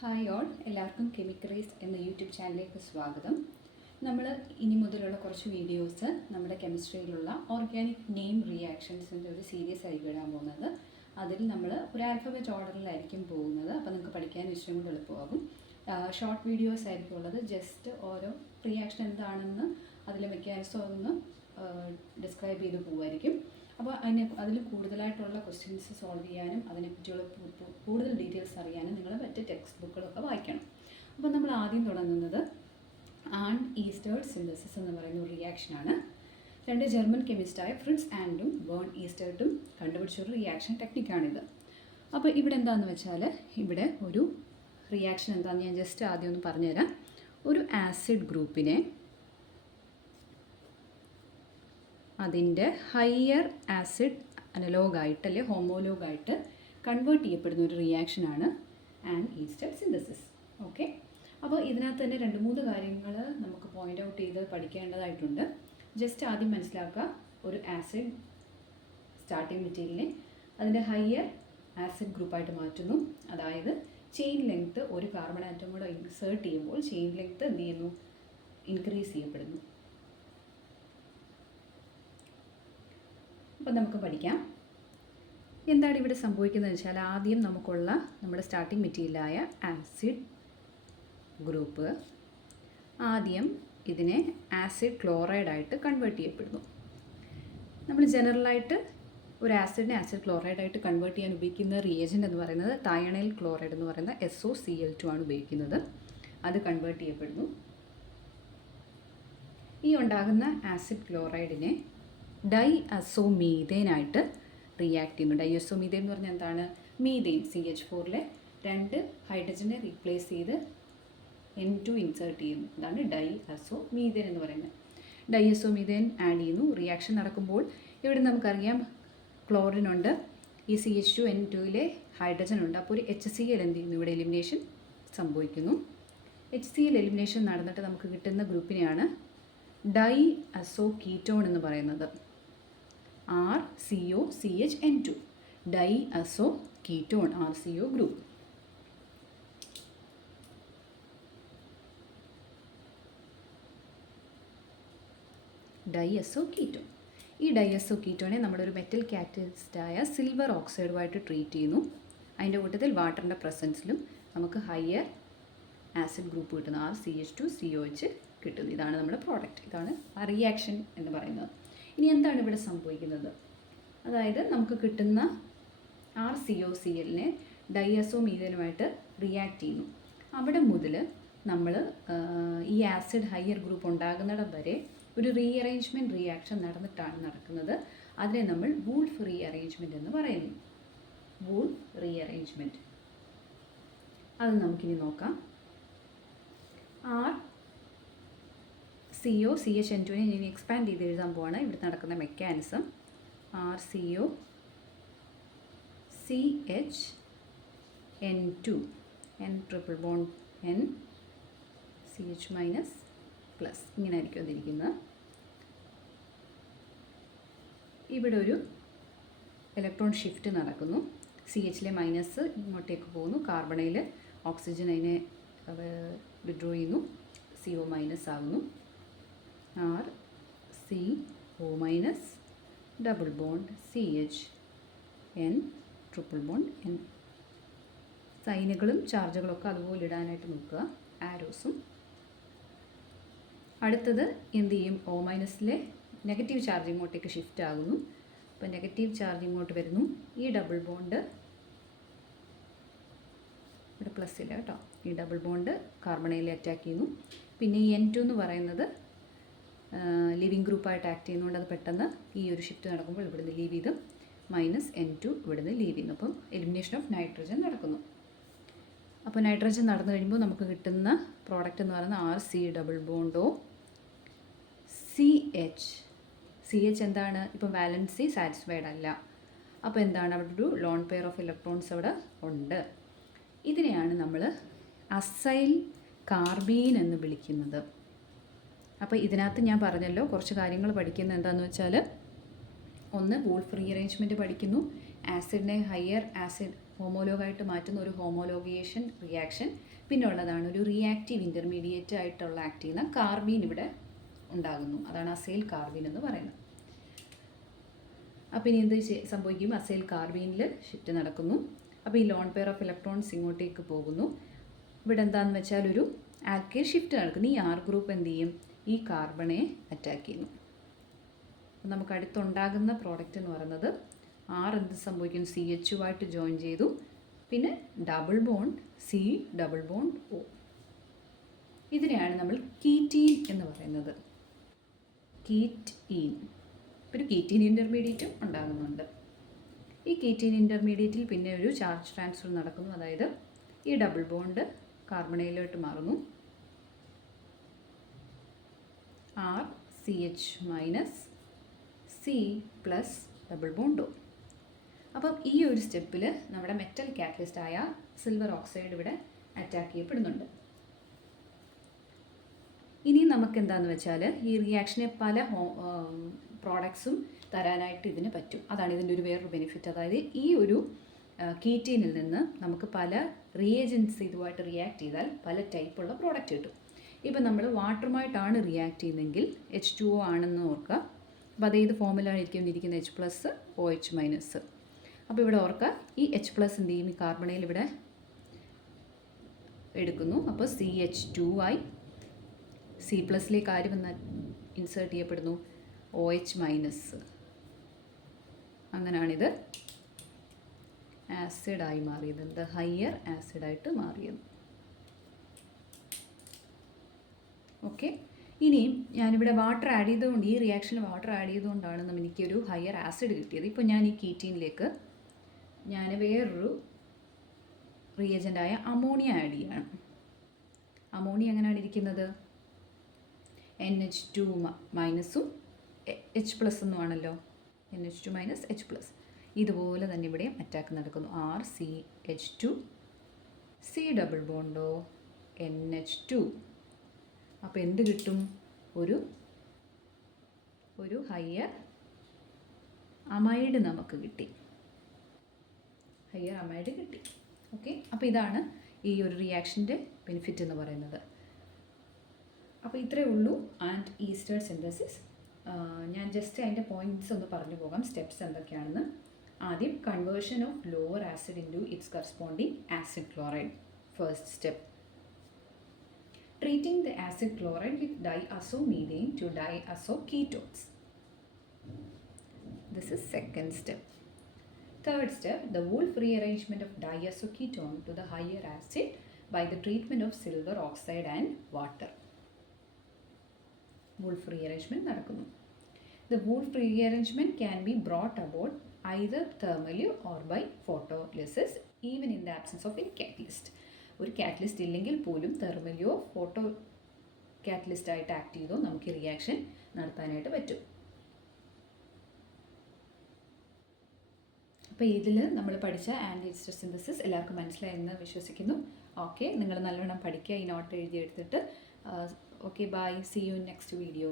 Hi all, എല്ലാവർക്കും കെമിക്കറീസ് എന്ന YouTube ചാനലിലേക്ക് സ്വാഗതം. നമ്മൾ ഇനി മുതലുള്ള കുറച്ച് വീഡിയോസ് നമ്മുടെ കെമിസ്ട്രിയിലുള്ള ഓർഗാനിക് നെയിം റിയാക്ഷൻസിൻ്റെ ഒരു സീരീസ് ആയിരിക്കും ഇടാൻ പോകുന്നത്. അതിൽ നമ്മൾ ഒരു ആൽഫബറ്റ് ഓർഡറിലായിരിക്കും പോകുന്നത്. അപ്പോൾ നിങ്ങൾക്ക് പഠിക്കാൻ ഇഷ്ടം കൂടി എളുപ്പമാകും. ഷോർട്ട് വീഡിയോസ് ആയിരിക്കും ഉള്ളത്. ജസ്റ്റ് ഓരോ റിയാക്ഷൻ എന്താണെന്ന് അതിലെ മെക്കാനിസം ഒന്ന് ഡിസ്ക്രൈബ് ചെയ്ത് പോകുമായിരിക്കും. അപ്പോൾ അതിൽ കൂടുതലായിട്ടുള്ള ക്വസ്റ്റ്യൻസ് സോൾവ് ചെയ്യാനും അതിനെപ്പറ്റിയുള്ള കൂടുതൽ ഡീറ്റെയിൽസ് അറിയാനും നിങ്ങൾ മറ്റ് ടെക്സ്റ്റ് ബുക്കുകളൊക്കെ വായിക്കണം. അപ്പോൾ നമ്മൾ ആദ്യം തുടങ്ങുന്നത് ഈസ്റ്റേർഡ് സിന്തസിസ് എന്ന് പറയുന്ന ഒരു റിയാക്ഷനാണ്. രണ്ട് ജർമ്മൻ കെമിസ്റ്റായ ഫ്രിറ്റ്സ് ആൻഡും ബേൺ ഈസ്റ്റേർട്ടും കണ്ടുപിടിച്ചൊരു റിയാക്ഷൻ ടെക്നിക്കാണിത്. അപ്പോൾ ഇവിടെ എന്താണെന്ന് വെച്ചാൽ, ഇവിടെ ഒരു റിയാക്ഷൻ എന്താണെന്ന് ഞാൻ ജസ്റ്റ് ആദ്യം ഒന്ന് പറഞ്ഞുതരാം. ഒരു ആസിഡ് ഗ്രൂപ്പിനെ അതിൻ്റെ ഹയർ ആസിഡ് അനലോഗായിട്ട് അല്ലെ ഹോമോലോഗായിട്ട് കൺവേർട്ട് ചെയ്യപ്പെടുന്ന ഒരു റിയാക്ഷനാണ് ഈസ്റ്റേർഡ് സിന്തസിസ്. ഓക്കെ, അപ്പോൾ ഇതിനകത്ത് തന്നെ 2-3 കാര്യങ്ങൾ നമുക്ക് പോയിൻ്റ് ഔട്ട് ചെയ്ത് പഠിക്കേണ്ടതായിട്ടുണ്ട്. ജസ്റ്റ് ആദ്യം മനസ്സിലാക്കുക, ഒരു ആസിഡ് സ്റ്റാർട്ടിംഗ് മെറ്റീരിയലിനെ അതിൻ്റെ ഹയർ ആസിഡ് ഗ്രൂപ്പായിട്ട് മാറ്റുന്നു. അതായത് ചെയിൻ ലെങ്ത്ത് ഒരു കാർബൺ ആറ്റം കൂടെ ഇൻസേർട്ട് ചെയ്യുമ്പോൾ ചെയിൻ ലെങ്ത്ത് എന്ത് ചെയ്യുന്നു? ഇൻക്രീസ് ചെയ്യപ്പെടുന്നു. അപ്പോൾ നമുക്ക് പഠിക്കാം എന്താണ് ഇവിടെ സംഭവിക്കുന്നത് വെച്ചാൽ, ആദ്യം നമുക്കുള്ള നമ്മുടെ സ്റ്റാർട്ടിംഗ് മെറ്റീരിയലായ ആസിഡ് ഗ്രൂപ്പ് ആദ്യം ഇതിനെ ആസിഡ് ക്ലോറൈഡായിട്ട് കൺവേർട്ട് ചെയ്യപ്പെടുന്നു. നമ്മൾ ജനറലായിട്ട് ഒരു ആസിഡിനെ ആസിഡ് ക്ലോറൈഡായിട്ട് കൺവേർട്ട് ചെയ്യാൻ ഉപയോഗിക്കുന്ന റിയേജൻ്റ് എന്ന് പറയുന്നത് തയണൈൽ ക്ലോറൈഡ് എന്ന് പറയുന്ന SOCl2 ആണ് ഉപയോഗിക്കുന്നത്. അത് കൺവേർട്ട് ചെയ്യപ്പെടുന്നു. ഈ ഉണ്ടാകുന്ന ആസിഡ് ക്ലോറൈഡിനെ ഡൈഅസോമീഥേനായിട്ട് റിയാക്ട് ചെയ്യുന്നു. ഡൈഅസോമീഥേൻ എന്ന് പറഞ്ഞാൽ എന്താണ്? മീഥേൻ CH4-ലെ 2 ഹൈഡ്രജനെ റീപ്ലേസ് ചെയ്ത് N2 ഇൻസേർട്ട് ചെയ്യുന്നു. ഇതാണ് ഡൈഅസോമീഥേൻ എന്ന് പറയുന്നത്. ഡൈഅസോമീഥേൻ ആഡ് ചെയ്യുന്നു. റിയാക്ഷൻ നടക്കുമ്പോൾ ഇവിടെ നമുക്കറിയാം ക്ലോറിൻ ഉണ്ട്, ഈ CH2N2-ലെ ഹൈഡ്രജൻ ഉണ്ട്. അപ്പോൾ ഒരു HCl എന്ത് ചെയ്യുന്നു? ഇവിടെ എലിമിനേഷൻ സംഭവിക്കുന്നു. HCl എലിമിനേഷൻ നടന്നിട്ട് നമുക്ക് കിട്ടുന്ന ഗ്രൂപ്പിനെയാണ് ഡൈഅസോകീറ്റോൺ എന്ന് പറയുന്നത്. RCOCHN2 ഡൈഅസോകീറ്റോൺ RCO group. ഡൈഅസോകീറ്റോൺ. ഈ ഡൈഅസോകീറ്റോണെ നമ്മളൊരു മെറ്റൽ കാറ്റലിസ്റ്റായ സിൽവർ ഓക്സൈഡുമായിട്ട് ട്രീറ്റ് ചെയ്യുന്നു. അതിൻ്റെ കൂട്ടത്തിൽ വാട്ടറിൻ്റെ പ്രസൻസിലും നമുക്ക് ഹയർ ആസിഡ് ഗ്രൂപ്പ് കിട്ടുന്നു. RCH2COH കിട്ടുന്നു. ഇതാണ് നമ്മുടെ പ്രോഡക്റ്റ്. ഇതാണ് ആ റിയാക്ഷൻ എന്ന് പറയുന്നത്. ഇനി എന്താണ് ഇവിടെ സംഭവിക്കുന്നത്? അതായത് നമുക്ക് കിട്ടുന്ന RCOCl-നെ ഡൈഅസോമീഥേനുമായിട്ട് റിയാക്ട് ചെയ്യുന്നു. അവിടെ മുതൽ നമ്മൾ ഈ ആസിഡ് ഹയർ ഗ്രൂപ്പ് ഉണ്ടാകുന്നിടം വരെ ഒരു റീഅറേഞ്ച്മെൻറ്റ് റിയാക്ഷൻ നടന്നിട്ടാണ് നടക്കുന്നത്. അതിനെ നമ്മൾ വൂൾഫ് റീഅറേഞ്ച്മെൻറ്റ് എന്ന് പറയുന്നു. വൂൾഫ് റീഅറേഞ്ച്മെൻറ്റ് അത് നമുക്കിനി നോക്കാം. RCOCHN2-നെ ഇനി എക്സ്പാൻഡ് ചെയ്ത് എഴുതാൻ പോവാണ്. ഇവിടെ നടക്കുന്ന mechanism RCOCHN2 N triple bond N CH minus plus ഇങ്ങനെ ആയിരിക്കും അതിരിക്കുന്നത്. ഇവിടെ ഒരു ഇലക്ട്രോൺ ഷിഫ്റ്റ് നടക്കുന്നു. CH-ലെ മൈനസ് ഇങ്ങോട്ടേക്ക് പോകുന്നു. കാർബണയിൽ ഓക്സിജൻ അതിനെ വിഡ്രോ ചെയ്യുന്നു. CO മൈനസ് ആകുന്നു. RCO minus double bond CH N triple bond N. സൈനുകളും ചാർജുകളൊക്കെ അതുപോലെ ഇടാനായിട്ട് നോക്കുക, ആരോസും. അടുത്തത് എന്ത് ചെയ്യും? O മൈനസിലെ നെഗറ്റീവ് ചാർജ് ഇങ്ങോട്ടേക്ക് ഷിഫ്റ്റ് ആകുന്നു. അപ്പോൾ നെഗറ്റീവ് ചാർജ് ഇങ്ങോട്ട് വരുന്നു. ഈ ഡബിൾ ബോണ്ട് ഇവിടെ പ്ലസ് ഇല്ല കേട്ടോ. ഈ ഡബിൾ ബോണ്ട് കാർബണയിൽ അറ്റാക്ക് ചെയ്യുന്നു. പിന്നെ ഈ N2 എന്ന് പറയുന്നത് ലിവിങ് ഗ്രൂപ്പായിട്ട് ആക്ട് ചെയ്യുന്നതുകൊണ്ട് അത് പെട്ടെന്ന് ഈ ഒരു ഷിഫ്റ്റ് നടക്കുമ്പോൾ ഇവിടുന്ന് ലീവ് ചെയ്ത് മൈനസ് N2 ഇവിടുന്ന് ലീവ് ചെയ്യുന്നു. അപ്പം എലിമിനേഷൻ ഓഫ് നൈട്രജൻ നടക്കുന്നു. അപ്പോൾ നൈട്രജൻ നടന്നു കഴിയുമ്പോൾ നമുക്ക് കിട്ടുന്ന പ്രോഡക്റ്റ് എന്ന് പറയുന്നത് RC ഡബിൾ ബോണ്ടോ CH എന്താണ്? ഇപ്പം വാലൻസി സാറ്റിസ്ഫൈഡ് അല്ല. അപ്പോൾ എന്താണ്? അവിടെ ഒരു ലോൺ പെയർ ഓഫ് ഇലക്ട്രോൺസ് അവിടെ ഉണ്ട്. ഇതിനെയാണ് നമ്മൾ അസൈൽ കാർബീൻ എന്ന് വിളിക്കുന്നത്. അപ്പോൾ ഇതിനകത്ത് ഞാൻ പറഞ്ഞല്ലോ കുറച്ച് കാര്യങ്ങൾ പഠിക്കുന്നത് എന്താണെന്ന് വെച്ചാൽ, ഒന്ന് വൂൾഫ് റീഅറേഞ്ച്മെൻറ്റ് പഠിക്കുന്നു. ആസിഡിനെ ഹയർ ആസിഡ് ഹോമോലോഗായിട്ട് മാറ്റുന്ന ഒരു ഹോമോലോഗേഷൻ റിയാക്ഷൻ. പിന്നെ ഉള്ളതാണ് ഒരു റിയാക്റ്റീവ് ഇൻ്റർമീഡിയറ്റ് ആയിട്ടുള്ള ആക്ട് ചെയ്യുന്ന കാർബീൻ ഇവിടെ ഉണ്ടാകുന്നു. അതാണ് അസൈൽ കാർബീൻ എന്ന് പറയുന്നത്. അപ്പോൾ ഇനി എന്ത് സംഭവിക്കും? അസൈൽ കാർബീനിൽ ഷിഫ്റ്റ് നടക്കുന്നു. അപ്പോൾ ഈ ലോൺ പെയർ ഓഫ് ഇലക്ട്രോൺസ് ഇങ്ങോട്ടേക്ക് പോകുന്നു. ഇവിടെ എന്താണെന്ന് വെച്ചാൽ ഒരു ആൽക്കൈൽ ഷിഫ്റ്റ് നടക്കുന്നു. ഈ ആർ ഗ്രൂപ്പ് എന്ത് ചെയ്യും? ഈ കാർബണെ അറ്റാക്ക് ചെയ്യുന്നു. അപ്പോൾ നമുക്ക് അടുത്തുണ്ടാകുന്ന പ്രോഡക്റ്റ് എന്ന് പറയുന്നത് ആർ എന്ത് സംഭവിക്കും? CH ആയിട്ട് ജോയിൻ ചെയ്തു. പിന്നെ double bond C double bond O. ഇതിനെയാണ് നമ്മൾ കീറ്റീൻ എന്ന് പറയുന്നത്. കീറ്റീൻ. ഒരു കീറ്റീൻ ഇൻ്റർമീഡിയറ്റും ഉണ്ടാകുന്നുണ്ട്. ഈ കീറ്റീൻ ഇൻ്റർമീഡിയറ്റിൽ പിന്നെ ഒരു ചാർജ് ട്രാൻസ്ഫർ നടക്കുന്നു. അതായത് ഈ ഡബിൾ ബോണ്ട് കാർബണയിലോട്ട് മാറുന്നു. R CH minus C plus double bond O. അപ്പം ഈ ഒരു സ്റ്റെപ്പിൽ നമ്മുടെ മെറ്റൽ കാറ്റലിസ്റ്റായ സിൽവർ ഓക്സൈഡ് ഇവിടെ അറ്റാക്ക് ചെയ്യപ്പെടുന്നുണ്ട്. ഇനി നമുക്ക് എന്താണെന്ന് വെച്ചാൽ ഈ റിയാക്ഷനെ പല പ്രോഡക്ട്സും തരാനായിട്ട് ഇതിന് പറ്റും. അതാണ് ഇതിൻ്റെ ഒരു വേറൊരു ബെനിഫിറ്റ്. അതായത് ഈ ഒരു കീറ്റീനിൽ നിന്ന് നമുക്ക് പല റിയേജൻസ് ഇതുമായിട്ട് റിയാക്ട് ചെയ്താൽ പല ടൈപ്പുള്ള പ്രോഡക്റ്റ് കിട്ടും. ഇപ്പം നമ്മൾ വാട്ടറുമായിട്ടാണ് റിയാക്ട് ചെയ്യുന്നതെങ്കിൽ H2O ആണെന്ന് ഓർക്കുക. അപ്പോൾ അതേത് ഫോമിലായിരിക്കും ഇരിക്കുന്നത്? H+ OH-. അപ്പോൾ ഇവിടെ ഓർക്കുക, ഈ H+ എന്ത് ചെയ്യും? ഈ കാർബണയിൽ ഇവിടെ എടുക്കുന്നു. അപ്പോൾ CH2 ആയി. C+ ആര് വന്ന് ഇൻസേർട്ട് ചെയ്യപ്പെടുന്നു? OH-. അങ്ങനെയാണിത് ആസിഡായി മാറിയത്. എന്ത്? ഹയർ ആസിഡായിട്ട് മാറിയത്. ഓക്കെ. ഇനിയും ഞാനിവിടെ വാട്ടർ ആഡ് ചെയ്തുകൊണ്ട്, ഈ റിയാക്ഷനിൽ വാട്ടർ ആഡ് ചെയ്തുകൊണ്ടാണ് എനിക്കൊരു ഹയർ ആസിഡ് കിട്ടിയത്. ഇപ്പോൾ ഞാൻ ഈ കീറ്റീനിലേക്ക് ഞാൻ വേറൊരു റിയേജൻ്റായ അമോണിയ ആഡ് ചെയ്യണം. അമോണിയ എങ്ങനെയാണ് ഇരിക്കുന്നത്? NH2 മൈനസും H+ എന്നുമാണല്ലോ. NH2 - H+. ഇതുപോലെ തന്നെ ഇവിടെ അറ്റാക്ക് നടക്കുന്നു. R CH2 C ഡബിൾ ബോണ്ടോ NH2. അപ്പോൾ എന്ത് കിട്ടും? ഒരു ഹയർ അമൈഡ് നമുക്ക് കിട്ടി. ഹയർ അമൈഡ് കിട്ടി. ഓക്കെ. അപ്പോൾ ഇതാണ് ഈ ഒരു റിയാക്ഷൻ്റെ ബെനിഫിറ്റ് എന്ന് പറയുന്നത്. അപ്പോൾ ഇത്രയേ ഉള്ളൂ ആൻഡ് ഈസ്റ്റർ സിന്തസിസ്. ഞാൻ ജസ്റ്റ് അതിൻ്റെ പോയിൻറ്റ്സ് ഒന്ന് പറഞ്ഞു പോകാം, സ്റ്റെപ്സ് എന്തൊക്കെയാണെന്ന്. ആദ്യം conversion of lower acid into it's corresponding acid chloride. First step. Treating the acid chloride with diazomethane to diazoketones. This is second step. Third step, the Wolff rearrangement of diazoketone to the higher acid by the treatment of silver oxide and water. Wolff rearrangement നടക്കുന്നു. The Wolff rearrangement can be brought about either thermally or by photolysis, even in the absence of any catalyst. ഒരു catalyst ഇല്ലെങ്കിൽ പോലും തെർമലിയോ photo കാറ്റലിസ്റ്റായിട്ട് act ചെയ്തോ നമുക്ക് reaction നടത്താനായിട്ട് പറ്റും. അപ്പോൾ ഇതിൽ നമ്മൾ പഠിച്ച ആൻറ്റി ഈസ്റ്റർ സിന്തസിസ് എല്ലാവർക്കും മനസ്സിലായെന്ന് വിശ്വസിക്കുന്നു. ഓക്കെ, നിങ്ങൾ നല്ലവണ്ണം പഠിക്കുക, ഈ നോട്ട് എഴുതിയെടുത്തിട്ട്. Okay, bye, see you in next video.